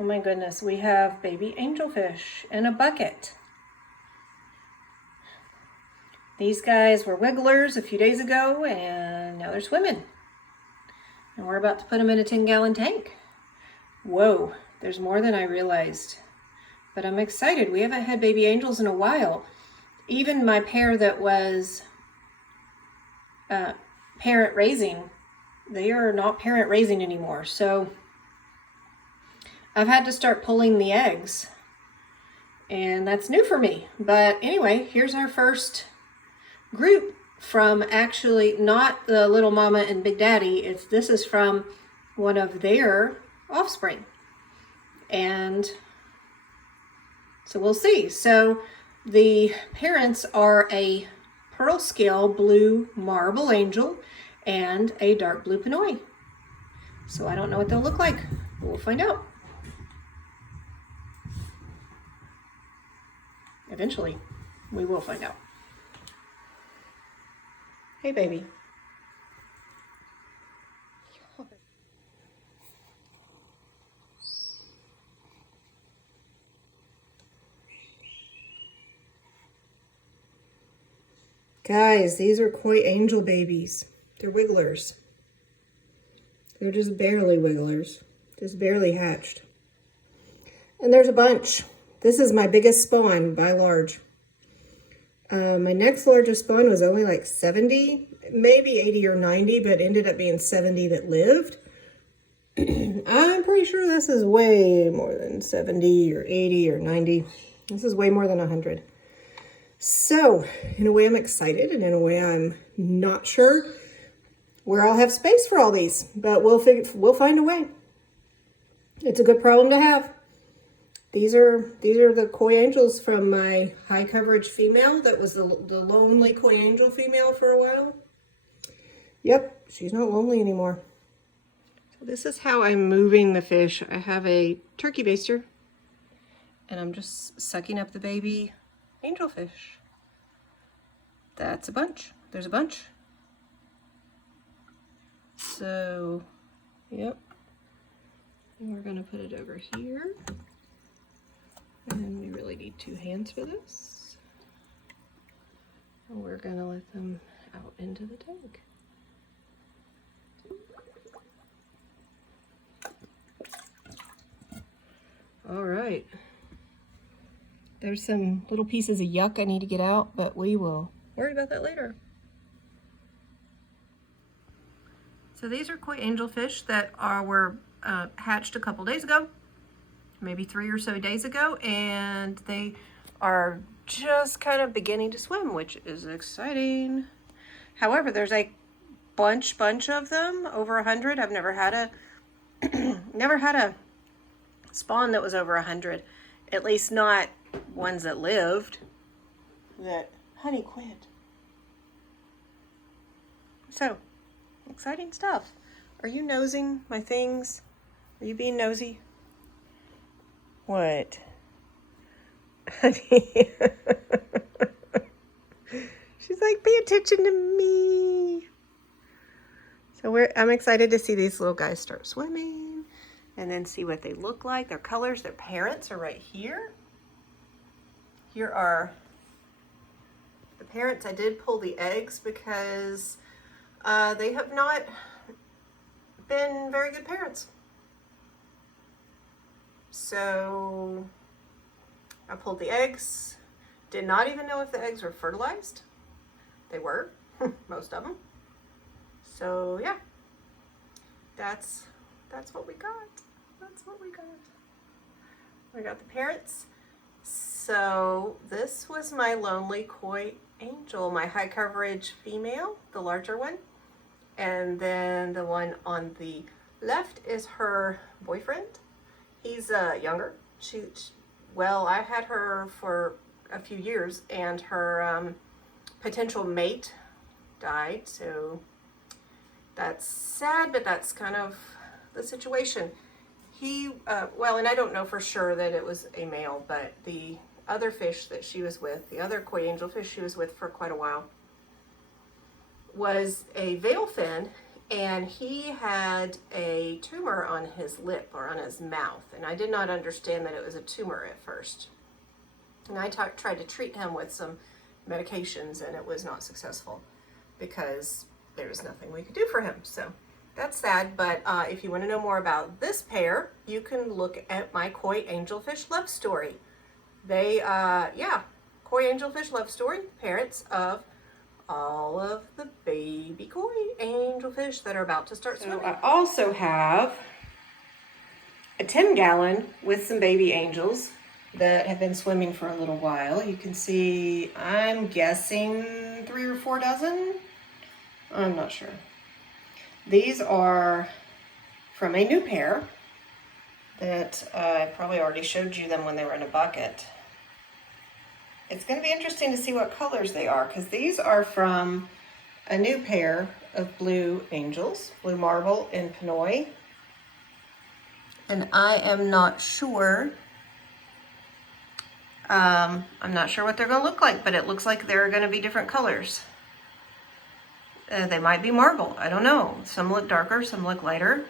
Oh my goodness, we have baby angelfish in a bucket. These guys were wigglers a few days ago and now they're swimming. And we're about to put them in a 10-gallon tank. Whoa, there's more than I realized. But I'm excited. We haven't had baby angels in a while. Even my pair that was parent raising, they are not parent raising anymore. So I've had to start pulling the eggs. And that's new for me. But anyway, here's our first group from actually not the little mama and big daddy. This is from one of their offspring. And so we'll see. So the parents are a pearl scale blue marble angel and a dark blue Pinoy. So I don't know what they'll look like. We'll find out. Eventually, we will find out. Hey, baby. Guys, these are Koi Angel babies. They're wigglers. They're just barely wigglers. Just barely hatched. And there's a bunch. This is my biggest spawn by large. My next largest spawn was only like 70, maybe 80 or 90, but ended up being 70 that lived. I'm pretty sure this is way more than 70 or 80 or 90. This is way more than 100. So, in a way I'm excited, and in a way I'm not sure where I'll have space for all these, but we'll find a way. It's a good problem to have. These are the Koi angels from my high coverage female that was the lonely Koi angel female for a while. Yep, she's not lonely anymore. So this is how I'm moving the fish. I have a turkey baster and I'm just sucking up the baby angelfish. That's a bunch. There's a bunch. So, yep. And we're gonna put it over here. And we really need 2 hands for this. And we're gonna let them out into the tank. All right. There's some little pieces of yuck I need to get out, but we will worry about that later. So these are Koi angelfish that were hatched a couple days ago. Maybe 3 or so days ago, and they are just kind of beginning to swim, which is exciting. However, there's a bunch of them, over 100. I've never had a spawn that was over 100, at least not ones that lived. Honey, quit. So, exciting stuff. Are you nosing my things? Are you being nosy? What? Honey. She's like, pay attention to me. So I'm excited to see these little guys start swimming and then see what they look like. Their colors, their parents are right here. Here are the parents. I did pull the eggs because they have not been very good parents. So I pulled the eggs, did not even know if the eggs were fertilized. They were, most of them. So yeah, that's what we got. That's what we got. We got the parents. So this was my lonely Koi angel, my high coverage female, the larger one. And then the one on the left is her boyfriend. He's younger. Well, I had her for a few years, and her potential mate died, so that's sad, but that's kind of the situation. Well, and I don't know for sure that it was a male, but the other fish that she was with, the other Koi angelfish she was with for quite a while, was a veil fin, and he had a tumor on his lip or on his mouth, and I did not understand that it was a tumor at first. And I tried to treat him with some medications, and it was not successful because there was nothing we could do for him. So that's sad, but if you want to know more about this pair, you can look at my Koi Angelfish love story. They, yeah, Koi Angelfish love story, parents of all of the baby koi angelfish that are about to start swimming. I also have a 10-gallon with some baby angels that have been swimming for a little while. You can see, I'm guessing 3 or 4 dozen. I'm not sure. These are from a new pair that I probably already showed you them when they were in a bucket. It's going to be interesting to see what colors they are, because these are from a new pair of blue angels, blue marble and Pinoy. And I am not sure, I'm not sure what they're going to look like, but it looks like they're going to be different colors. They might be marble, I don't know. Some look darker, some look lighter.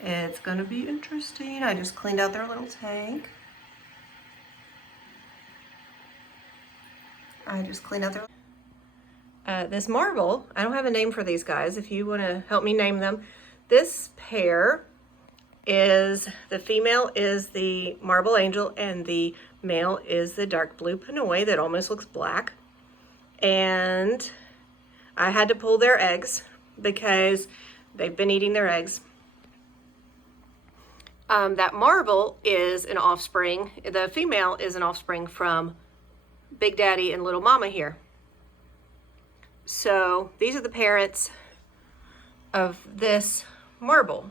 It's going to be interesting. I just cleaned out their little tank. This marble, I don't have a name for these guys. If you want to help me name them. This pair is, the female is the marble angel and the male is the dark blue Pinoy that almost looks black. And I had to pull their eggs because they've been eating their eggs. That marble is an offspring, the female is an offspring from Big Daddy and Little Mama here. So these are the parents of this marble,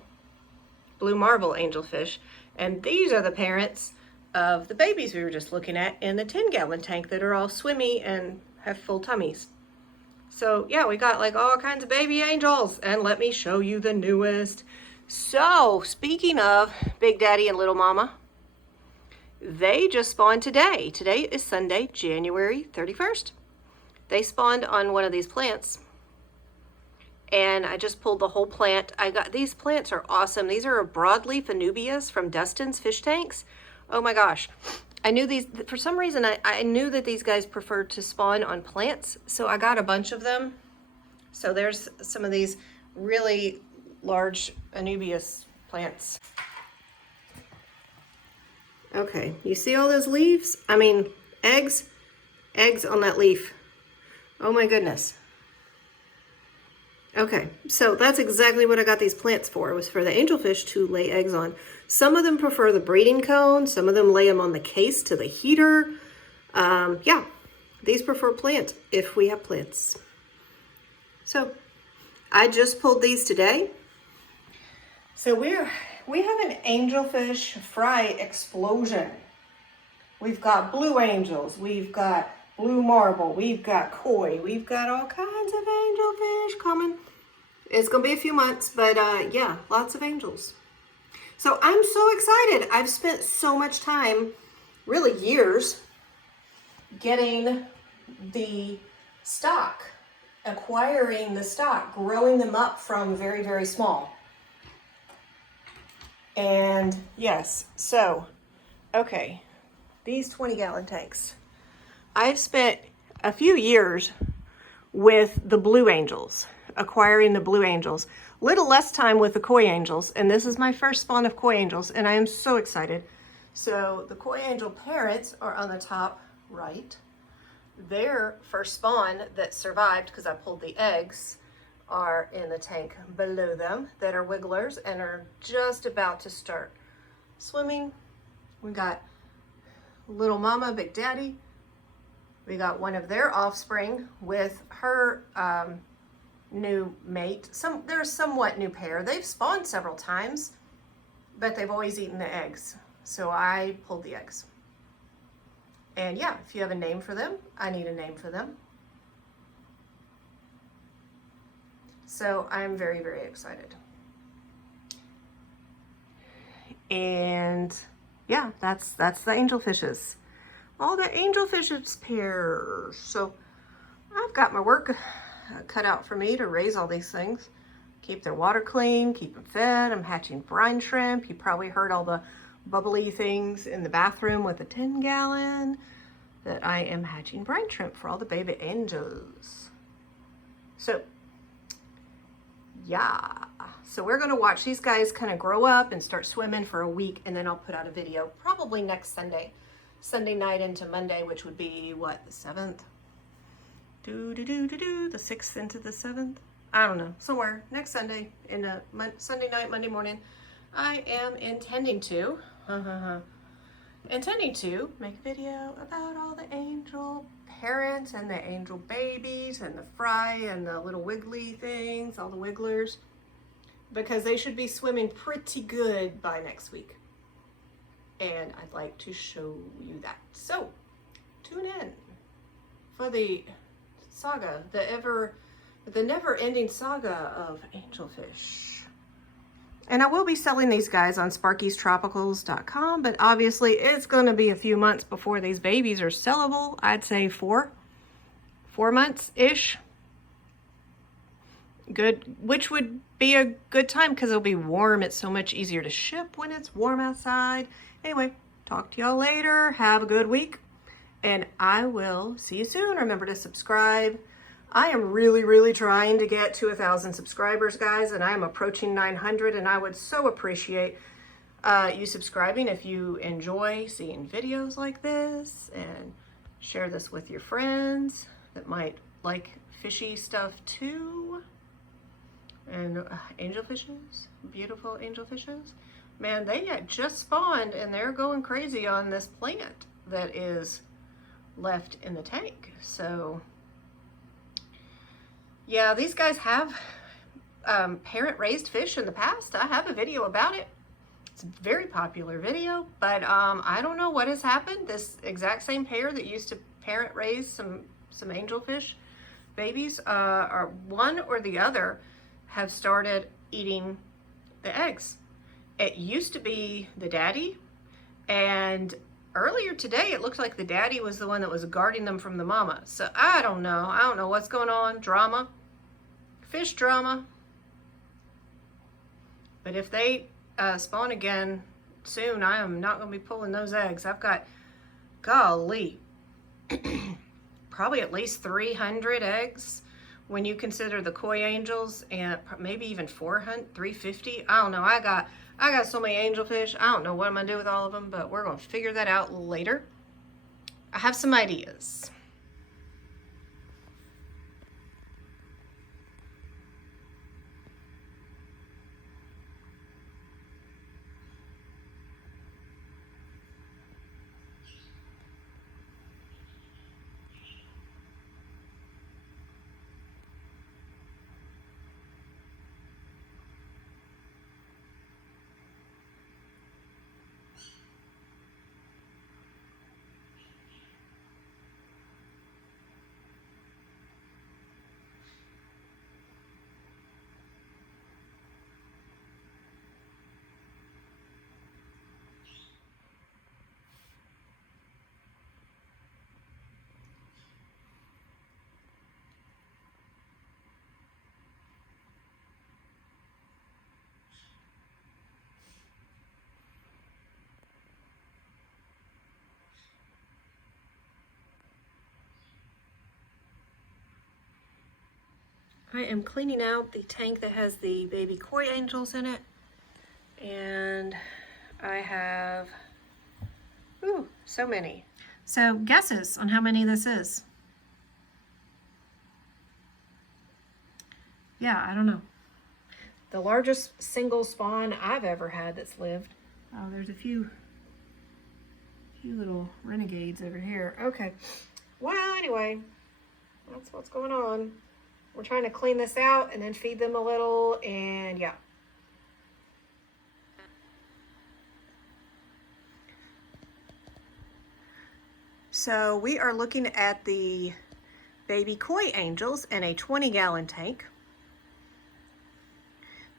blue marble angelfish, and these are the parents of the babies we were just looking at in the 10-gallon tank that are all swimmy and have full tummies. So yeah, we got like all kinds of baby angels, and let me show you the newest. So speaking of Big Daddy and Little Mama, they just spawned today. Today is Sunday, January 31st. They spawned on one of these plants, and I just pulled the whole plant. These plants are awesome. These are a broadleaf Anubius from Dustin's fish tanks. Oh my gosh. I knew these, for some reason, I knew that these guys preferred to spawn on plants, so I got a bunch of them. So there's some of these really large Anubius plants. Okay, you see all those leaves? I mean, eggs on that leaf. Oh my goodness. Okay, so that's exactly what I got these plants for, was for the angelfish to lay eggs on. Some of them prefer the breeding cone, some of them lay them on the case to the heater. Yeah, these prefer plant if we have plants. So I just pulled these today. So we have an Angelfish Fry Explosion. We've got blue angels, we've got blue marble, we've got koi, we've got all kinds of angelfish coming. It's gonna be a few months, but yeah, lots of angels. So I'm so excited. I've spent so much time, really years, getting the stock, acquiring the stock, growing them up from very, very small. And yes, so, okay, these 20-gallon tanks. I've spent a few years with the blue angels, acquiring the blue angels. Little less time with the koi angels, and this is my first spawn of koi angels, and I am so excited. So the koi angel parents are on the top right. Their first spawn that survived, because I pulled the eggs, are in the tank below them that are wigglers and are just about to start swimming. We got Little Mama, Big Daddy. We got one of their offspring with her new mate. They're a somewhat new pair. They've spawned several times, but they've always eaten the eggs. So I pulled the eggs. And yeah, if you have a name for them, I need a name for them. So I'm very, very excited. And yeah, that's the angelfishes. All the angelfishes pairs. So I've got my work cut out for me to raise all these things. keep their water clean, keep them fed. I'm hatching brine shrimp. You probably heard all the bubbly things in the bathroom with a 10-gallon that I am hatching brine shrimp for all the baby angels. So yeah, so we're gonna watch these guys kind of grow up and start swimming for a week, and then I'll put out a video probably next Sunday night into Monday, which would be what, the 7th? The 6th into the 7th? I don't know, somewhere next Sunday, in the Sunday night, Monday morning. I am intending to make a video about all the angel parents and the angel babies and the fry and the little wiggly things, all the wigglers, because they should be swimming pretty good by next week. And I'd like to show you that. So tune in for the saga, the never-ending saga of angelfish. And I will be selling these guys on Sparky'sTropicals.com, but obviously it's going to be a few months before these babies are sellable. I'd say 4 months-ish. Good, which would be a good time because it'll be warm. It's so much easier to ship when it's warm outside. Anyway, talk to y'all later. Have a good week, and I will see you soon. Remember to subscribe. I am really trying to get to 1,000 subscribers, guys, and I am approaching 900, and I would so appreciate you subscribing if you enjoy seeing videos like this, and share this with your friends that might like fishy stuff too. And angelfishes, beautiful angelfishes. Man, they just spawned, and they're going crazy on this plant that is left in the tank. So yeah, these guys have parent-raised fish in the past. I have a video about it. It's a very popular video, but I don't know what has happened. This exact same pair that used to parent-raise some angelfish babies, or one or the other, have started eating the eggs. It used to be the daddy, and earlier today it looked like the daddy was the one that was guarding them from the mama. So I don't know what's going on. Drama, fish drama. But if they spawn again soon, I am not going to be pulling those eggs. I've got, golly, probably at least 300 eggs when you consider the koi angels, and maybe even 400, 350. I don't know. I got so many angelfish. I don't know what I'm going to do with all of them, but we're going to figure that out later. I have some ideas. I am cleaning out the tank that has the baby koi angels in it, and I have, ooh, so many. So guesses on how many this is? Yeah, I don't know. The largest single spawn I've ever had that's lived. Oh, there's a few little renegades over here. Okay. Well, anyway, that's what's going on. We're trying to clean this out and then feed them a little, and yeah. So we are looking at the baby koi angels in a 20-gallon tank.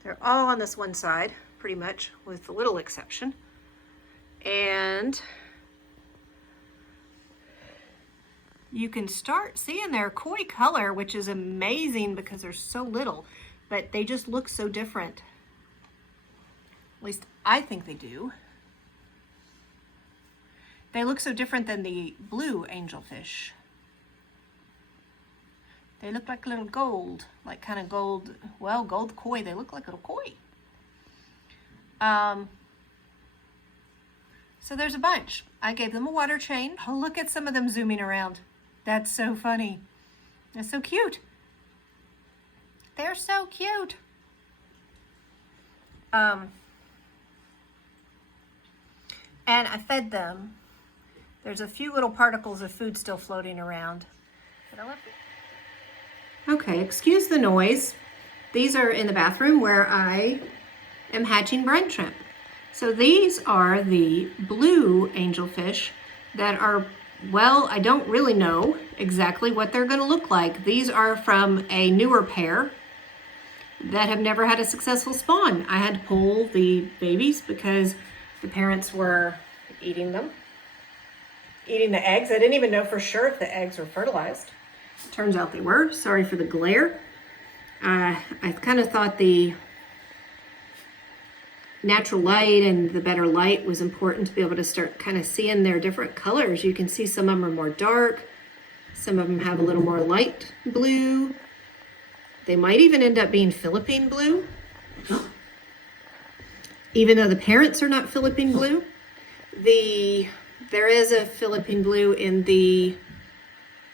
They're all on this one side, pretty much, with a little exception. And you can start seeing their koi color, which is amazing because there's so little. but they just look so different. At least I think they do. They look so different than the blue angelfish. They look like little gold, like kind of gold, well, gold koi. They look like little koi. So there's a bunch. I gave them a water chain. Oh, look at some of them zooming around. That's so funny. That's so cute. They're so cute. And I fed them. There's a few little particles of food still floating around. But I left it. Okay, excuse the noise. These are in the bathroom where I am hatching brine shrimp. So these are the blue angelfish that are, well, I don't really know exactly what they're going to look like. These are from a newer pair that have never had a successful spawn. I had to pull the babies because the parents were eating them, eating the eggs. I didn't even know for sure if the eggs were fertilized. Turns out they were. Sorry for the glare. I kind of thought the natural light and the better light was important to be able to start kind of seeing their different colors. You can see some of them are more dark. Some of them have a little more light blue. They might even end up being Philippine blue, even though the parents are not Philippine blue. There is a Philippine blue in the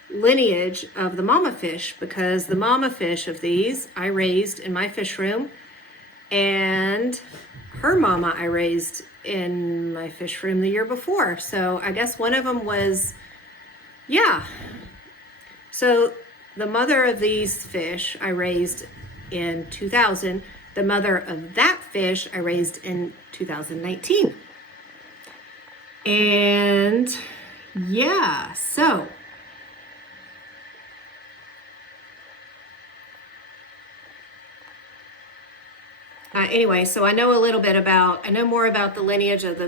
lineage of the mama fish, because the mama fish of these I raised in my fish room, and her mama I raised in my fish room the year before. So I guess one of them was, yeah. So the mother of these fish I raised in 2000. The mother of that fish I raised in 2019. And yeah, so anyway, so I know more about the lineage of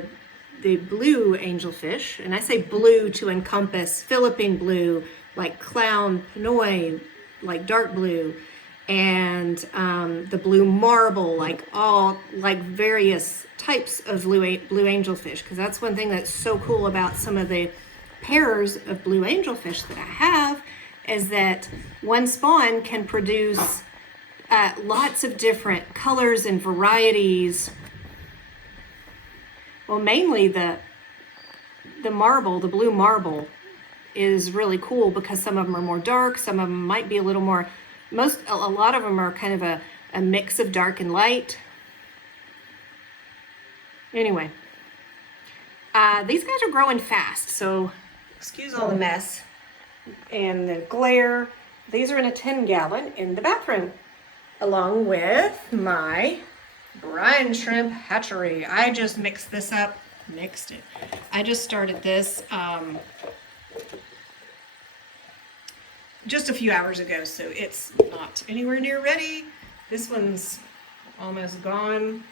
the blue angelfish, and I say blue to encompass Philippine blue, like clown Pinoy, like dark blue, and the blue marble, like various types of blue angelfish, because that's one thing that's so cool about some of the pairs of blue angelfish that I have, is that one spawn can produce lots of different colors and varieties. Well, mainly the marble, the blue marble, is really cool because some of them are more dark, some of them might be a little more, a lot of them are kind of a mix of dark and light. Anyway, these guys are growing fast, so excuse all the mess and the glare. These are in a 10-gallon in the bathroom, along with my brine shrimp hatchery. I just mixed this up, I just started this just a few hours ago, so it's not anywhere near ready. This one's almost gone.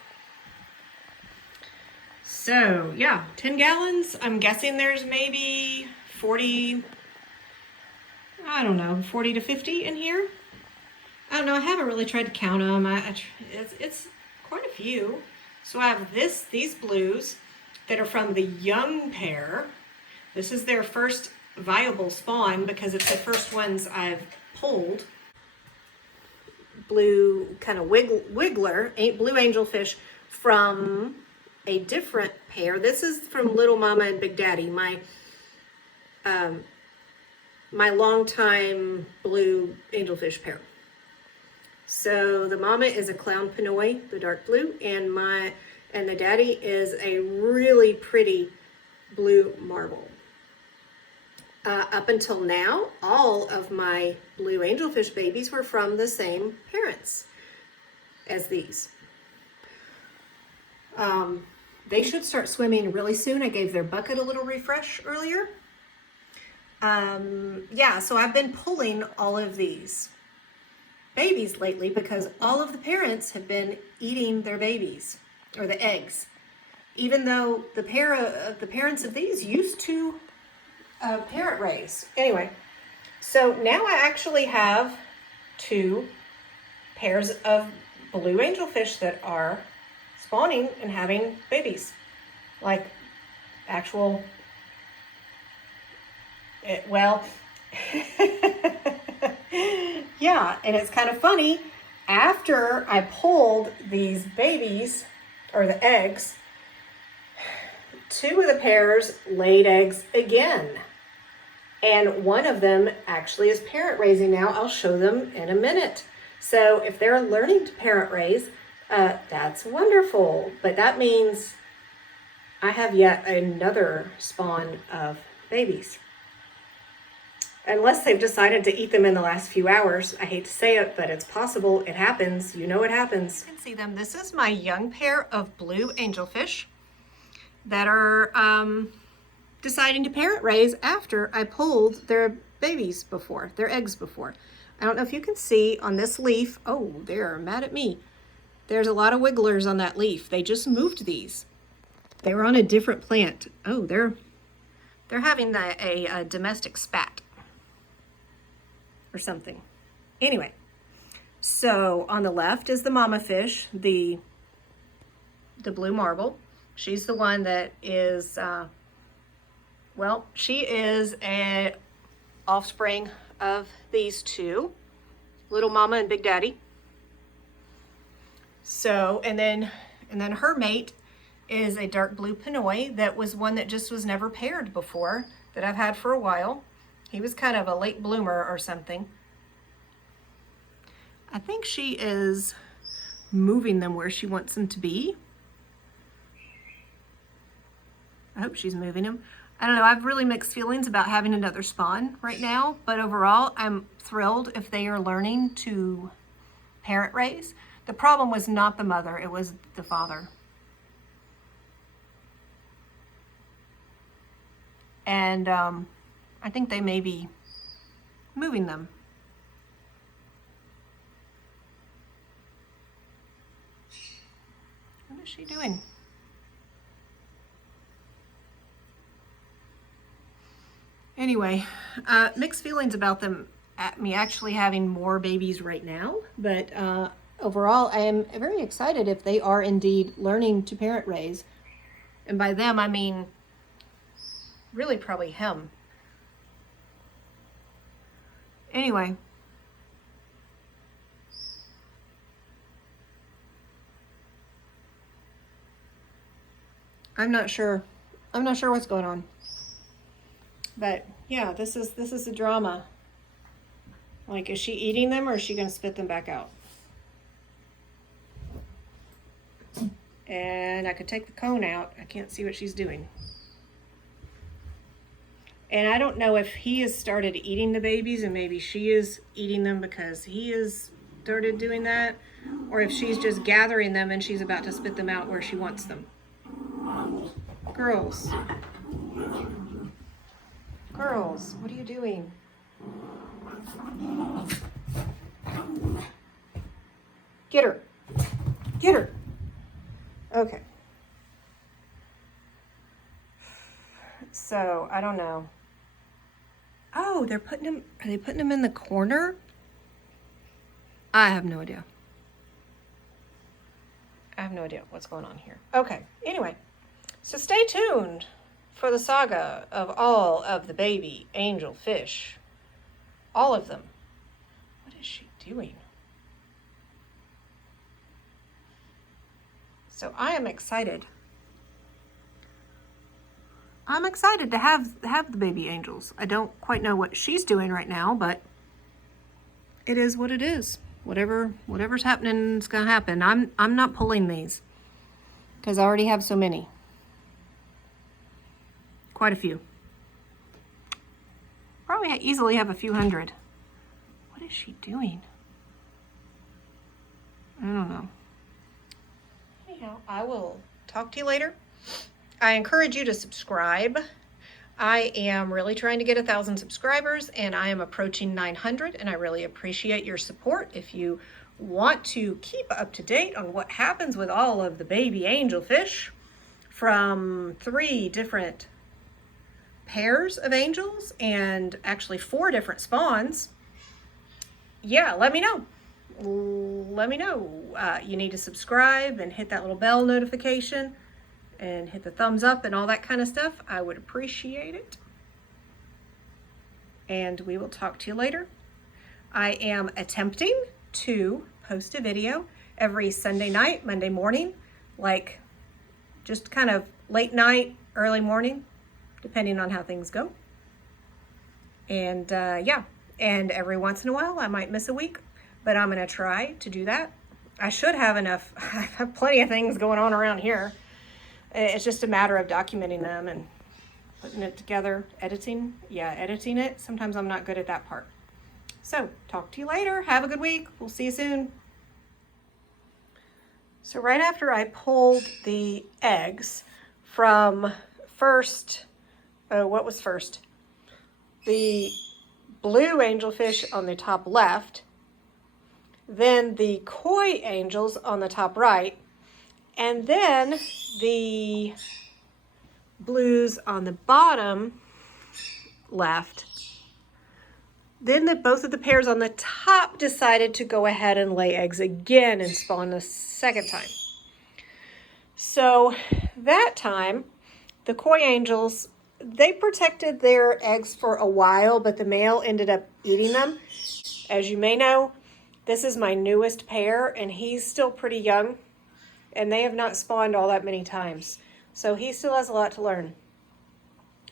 So yeah, 10 gallons. I'm guessing there's maybe 40, I don't know, 40 to 50 in here. I don't know, I haven't really tried to count them. It's quite a few. So I have these blues that are from the young pair. This is their first viable spawn because it's the first ones I've pulled. Blue kind of wiggler, blue angelfish from a different pair. This is from Little Mama and Big Daddy, my longtime blue angelfish pair. So the mama is a clown Pinoy, the dark blue, and the daddy is a really pretty blue marble. Up until now, all of my blue angelfish babies were from the same parents as these. They should start swimming really soon. I gave their bucket a little refresh earlier. Yeah, so I've been pulling all of these babies lately because all of the parents have been eating their babies, or the eggs, even though the parents of these used to parent raise. Anyway, so now I actually have 2 pairs of blue angelfish that are spawning and having babies. Like actual, well, yeah, and it's kind of funny. After I pulled these babies, or the eggs, two of the pairs laid eggs again. And one of them actually is parent raising now. I'll show them in a minute. So if they're learning to parent raise, that's wonderful. But that means I have yet another spawn of babies. Unless they've decided to eat them in the last few hours. I hate to say it, but it's possible. It happens. You know it happens. You can see them. This is my young pair of blue angelfish that are deciding to parent raise after I pulled their babies before, their eggs before. I don't know if you can see on this leaf. Oh, they're mad at me. There's a lot of wigglers on that leaf. They just moved these. They were on a different plant. Oh, they're having a domestic spat or something. Anyway, so on the left is the mama fish, the blue marble. She's the one that is, well, she is an offspring of these two, little mama and big daddy. So, and then her mate is a dark blue Pinoy that was one that just was never paired before, that I've had for a while. He was kind of a late bloomer or something. I think she is moving them where she wants them to be. I hope she's moving them. I don't know, I have really mixed feelings about having another spawn right now, but overall I'm thrilled if they are learning to parent raise. The problem was not the mother, it was the father. And I think they may be moving them. What is she doing? Anyway, mixed feelings about them, me actually having more babies right now, but overall I am very excited if they are indeed learning to parent raise. And by them I mean really probably him. Anyway, I'm not sure what's going on. But yeah, this is the drama. Like, is she eating them or is she gonna spit them back out? And I could take the cone out. I can't see what she's doing. And I don't know if he has started eating the babies and maybe she is eating them because he has started doing that, or if she's just gathering them and she's about to spit them out where she wants them. Girls. Girls, what are you doing? Get her. Get her. Okay. So, I don't know. Oh, they're putting them, are they putting them in the corner? I have no idea. I have no idea what's going on here. Okay, anyway. So stay tuned for the saga of all of the baby angelfish. All of them. What is she doing? So I am excited. I'm excited to have the baby angels. I don't quite know what she's doing right now, but it is what it is. Whatever's happening is gonna happen. I'm not pulling these because I already have so many. Quite a few. Probably easily have a few hundred. What is she doing? I don't know. Anyhow, I will talk to you later. I encourage you to subscribe. I am really trying to get 1,000 subscribers and I am approaching 900, and I really appreciate your support. If you want to keep up to date on what happens with all of the baby angelfish from 3 different pairs of angels and actually 4 different spawns, yeah, let me know. let me know. You need to subscribe and hit that little bell notification and hit the thumbs up and all that kind of stuff. I would appreciate it. And we will talk to you later. I am attempting to post a video every Sunday night, Monday morning, like just kind of late night, early morning, depending on how things go. And yeah, and every once in a while I might miss a week, but I'm gonna try to do that. I should have enough. I have plenty of things going on around here. It's just a matter of documenting them and putting it together, editing. Yeah, editing it. Sometimes I'm not good at that part. So talk to you later. Have a good week. We'll see you soon. So right after I pulled the eggs from first, what was first? The blue angelfish on the top left, then the koi angels on the top right, and then the blues on the bottom left. Then both of the pairs on the top decided to go ahead and lay eggs again and spawn a second time. So that time, the koi angels, they protected their eggs for a while, but the male ended up eating them. As you may know, this is my newest pair, and he's still pretty young, and they have not spawned all that many times. So he still has a lot to learn.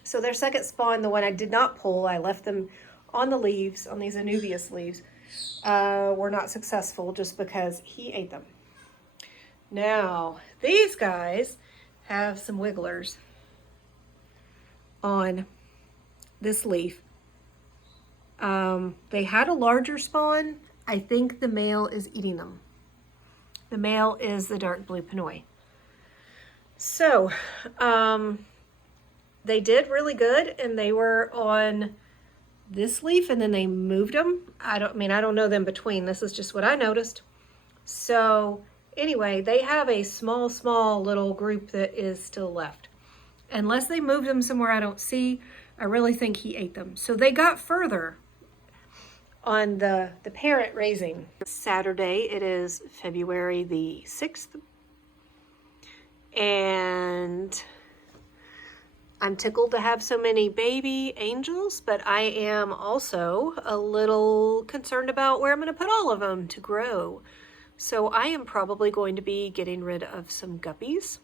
So their second spawn, the one I did not pull, I left them on the leaves, on these Anubius leaves, were not successful just because he ate them. Now, these guys have some wigglers on this leaf. They had a larger spawn. I think the male is eating them. The male is the dark blue Pinoy. So, they did really good, and they were on this leaf, and then they moved them. I don't know them between. This is just what I noticed. So anyway, they have a small little group that is still left. Unless they moved them somewhere I don't see, I really think he ate them. So they got further on the parent raising. Saturday, it is February the 6th. And I'm tickled to have so many baby angels, but I am also a little concerned about where I'm going to put all of them to grow. So I am probably going to be getting rid of some guppies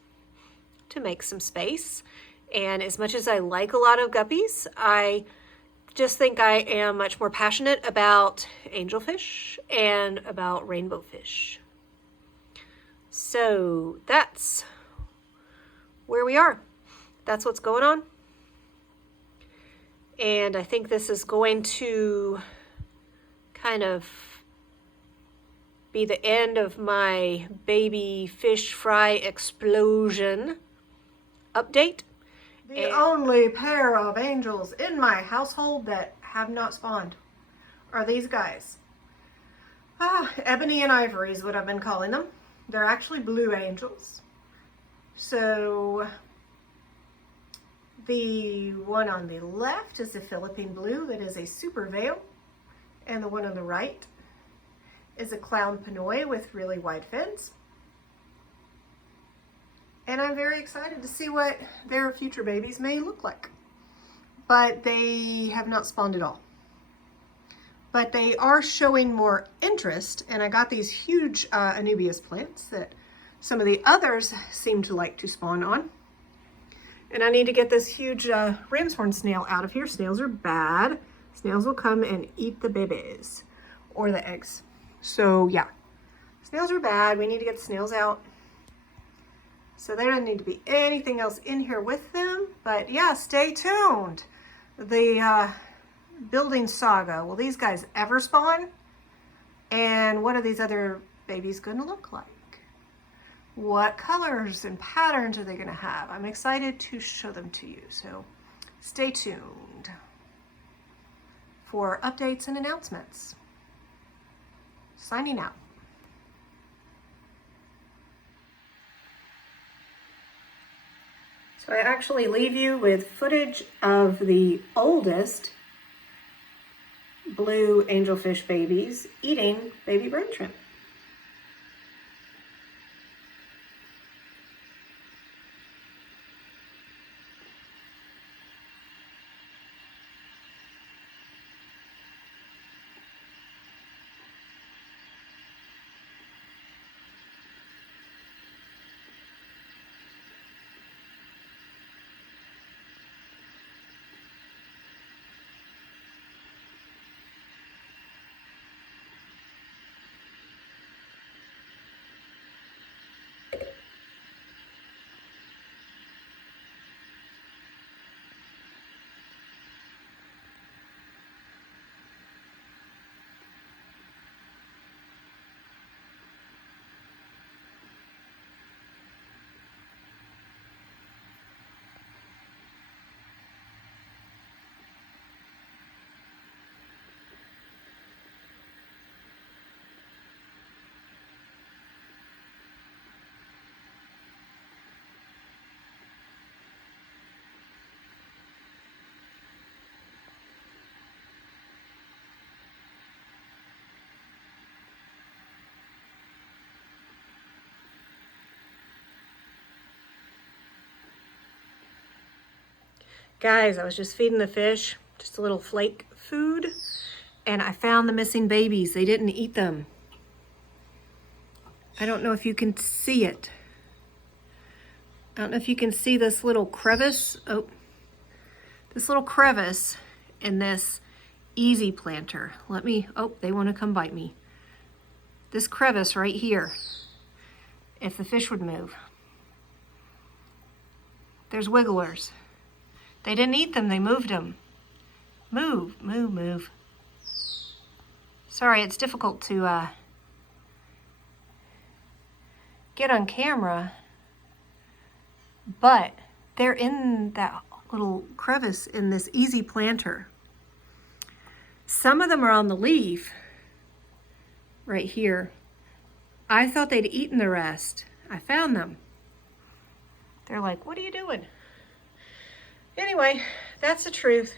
to make some space. And as much as I like a lot of guppies, I just think I am much more passionate about angelfish and about rainbow fish. So that's where we are. That's what's going on. And I think this is going to kind of be the end of my baby fish fry explosion update. The only pair of angels in my household that have not spawned are these guys. Ebony and ivory is what I've been calling them. They're actually blue angels. So the one on the left is a Philippine blue that is a super veil, and the one on the right is a clown Pinoy with really wide fins. And I'm very excited to see what their future babies may look like. But they have not spawned at all. But they are showing more interest, and I got these huge Anubius plants that some of the others seem to like to spawn on. And I need to get this huge ram's horn snail out of here. Snails are bad. Snails will come and eat the babies or the eggs. So yeah, snails are bad. We need to get the snails out. So there doesn't need to be anything else in here with them. But yeah, stay tuned. The building saga. Will these guys ever spawn? And what are these other babies going to look like? What colors and patterns are they going to have? I'm excited to show them to you. So stay tuned for updates and announcements. Signing out. So I actually leave you with footage of the oldest Blue Angelfish Babies eating baby brine shrimp. Guys, I was just feeding the fish, just a little flake food, and I found the missing babies. They didn't eat them. I don't know if you can see it. I don't know if you can see this little crevice. Oh, this little crevice in this easy planter. Let me, oh, they want to come bite me. This crevice right here, if the fish would move. There's wigglers. They didn't eat them, they moved them. Move, move, move. Sorry, it's difficult to get on camera, but they're in that little crevice in this easy planter. Some of them are on the leaf right here. I thought they'd eaten the rest. I found them. They're like, what are you doing? Anyway, that's the truth.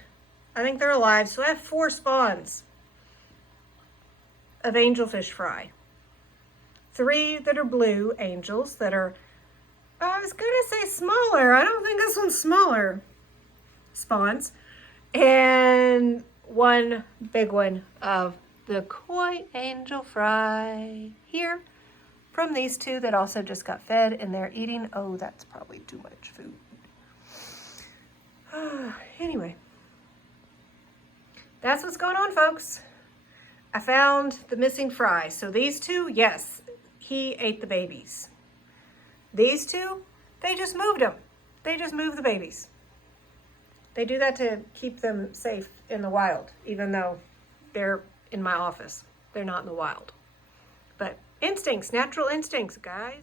I think they're alive. So I have 4 spawns of Angelfish Fry. 3 that are blue angels that are, I was gonna say smaller. I don't think this one's smaller spawns. And 1 big one of the Koi Angelfish Fry here from these 2 that also just got fed and they're eating. Oh, that's probably too much food. Anyway, that's what's going on, folks. I found the missing fry. So these 2, yes, he ate the babies. These 2, they just moved them. They just moved the babies. They do that to keep them safe in the wild, even though they're in my office. They're not in the wild. But instincts, natural instincts, guys.